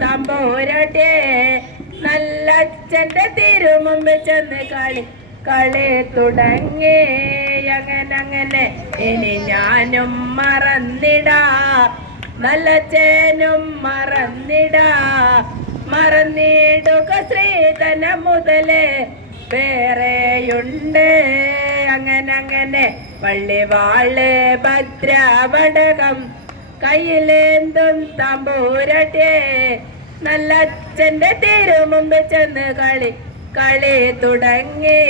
തമ്പോരട്ടെ നല്ല അച്ഛന്റെ തിരുമുമ്പ് ചെന്ന് കളി കളി തുടങ്ങി. അങ്ങനെ അങ്ങനെ. ഇനി ഞാനും മറന്നിടാ. നല്ല ചേനും മറന്നിടാ. മറന്നിടുക ശ്രീധന മുതലേ. വേറെയുണ്ട്. അങ്ങനെ അങ്ങനെ. പള്ളിവാൾ ഭദ്രവടകം കയ്യിലേന്തും തമ്പൂരട്ടെ. നല്ല അച്ഛന്റെ തിരുമുമ്പ് ചെന്ന് കളി കളി തുടങ്ങി.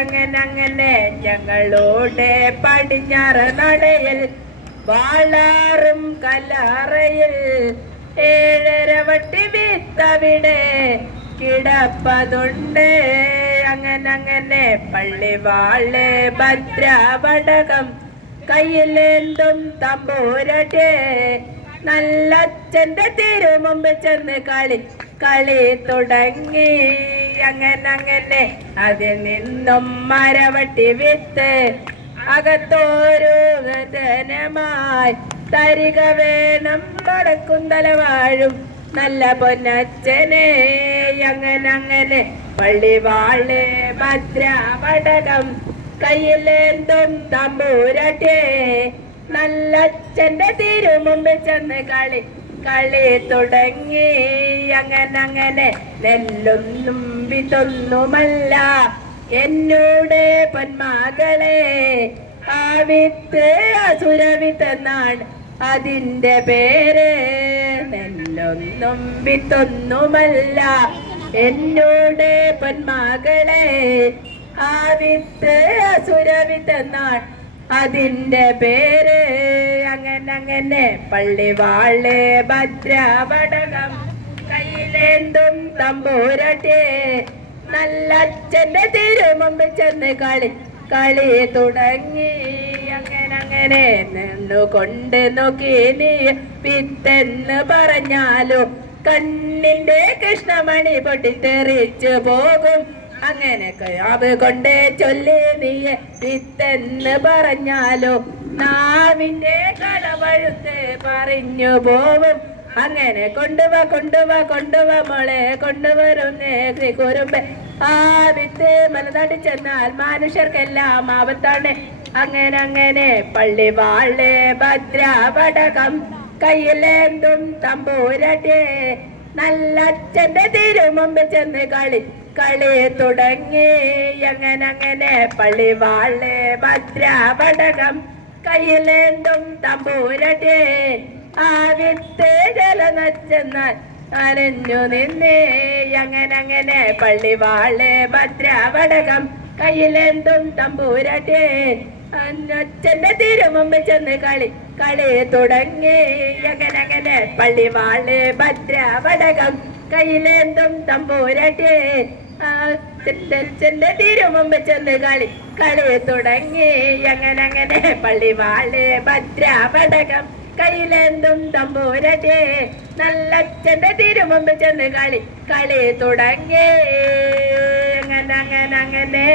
അങ്ങനെ അങ്ങനെ ഞങ്ങളുടെ പടിഞ്ഞാറ് നടയിൽ വാളാറും കലാറയിൽ ഏഴര വട്ടി വിത്തവിടെ കിടപ്പതുണ്ട്. അങ്ങനെ അങ്ങനെ പള്ളിവാൾ ഭദ്രവടകം കയ്യിലെന്തും തമ്പൂരട്ടെ. നല്ല അച്ഛന്റെ തിരുമുമ്പ് ചെന്ന് കളി കളി തുടങ്ങി. അങ്ങനെ അങ്ങനെ. അതിൽ നിന്നും മരവട്ടി വിത്ത് അകത്തോരു ധനമായി തരിക വേണം വടക്കും തലവാഴും. നല്ല പൊന്നച്ഛനെ അങ്ങനെ അങ്ങനെ. പള്ളിവാൾ ഭദ്ര വടകം കയ്യിലേന്തും തമ്പൂരട്ടെ. നല്ല അച്ഛന്റെ തിരുമുമ്പ് ചെന്ന് കളി കളി തുടങ്ങി. അങ്ങനെ അങ്ങനെ നെല്ലൊന്നും വിതൊന്നുമല്ല എന്നോട് പൊന്മകളെ ആവിത്ത് അസുരവിതെന്നാണ് അതിന്റെ പേര്. നെല്ലൊന്നും വിത്തൊന്നുമല്ല എന്നോട് പൊന്മകളെ ആ വിത്ത് അസുരവിത്തെന്നാണ് അതിന്റെ പേര് അങ്ങനെ അങ്ങനെ പള്ളിവാൾ ഭദ്രവടകം. കയ്യിലേന്തും തമ്പൂരട്ടെ. നല്ല അച്ഛന്റെ തിരുമുമ്പ് ചെന്ന് കളി കളി തുടങ്ങി. അങ്ങനെ അങ്ങനെ നിന്നുകൊണ്ട് നോക്കി നീ പിത്തെന്ന് പറഞ്ഞാലും കണ്ണിന്റെ കൃഷ്ണമണി പൊട്ടിത്തെറിച്ചു പോകും. അങ്ങനെ അവ കൊണ്ടേ ചൊല്ലേ നീയെ വിത്തെന്ന് പറഞ്ഞാലോ നാവിന്റെ കളവഴുത്ത് പറഞ്ഞു പോവും. അങ്ങനെ കൊണ്ടുവ കൊണ്ടുവ കൊണ്ടുവ മോളെ കൊണ്ടുവരുന്നേ കുരുമ്പ് ആ വിത്ത് മലനാട്ടിൽ ചെന്നാൽ മനുഷ്യർക്കെല്ലാം ആപത്താണ്. അങ്ങനെ അങ്ങനെ പള്ളി വാളേ ഭദ്രാപടകം കയ്യിലേന്തും തമ്പൂരട്ടെ. നല്ല അച്ഛന്റെ തിരുമുമ്പ് ചെന്ന് കളി കളി തുടങ്ങി. എങ്ങനങ്ങനെ അങ്ങനെ പള്ളി വാൾ ഭദ്ര വടകം കയ്യിലേന്തും തമ്പൂരട്ടെ ആ വിത്ത് ജലനച്ചെന്നാൽ അരഞ്ഞു നിന്നേ. അങ്ങനങ്ങനെ പള്ളിവാളെ പള്ളി വാൾ ഭദ്ര വടകം കയ്യിലെന്തും തമ്പൂരട്ടെ അന്നച്ഛന്റെ തിരുമുമ്പ് ചെന്ന് കളി കളി തുടങ്ങി. അങ്ങനങ്ങനെ പള്ളിവാളെ പള്ളി വാൾ ഭദ്ര വടകം കയ്യിലെന്തും തമ്പൂരട്ടെ. അച്ഛന്റെ തിരുമുമ്പ് ചെന്ന് കളി കളി തുടങ്ങി. അങ്ങനെ അങ്ങനെ പള്ളി വാൾ ഭദ്ര വടകം കയ്യിലെന്തും തമ്പൂരട്ടെ. നല്ല അച്ഛന്റെ തിരുമുമ്പ് ചെന്ന് കളി കളി തുടങ്ങി. അങ്ങനെ അങ്ങനെ അങ്ങനെ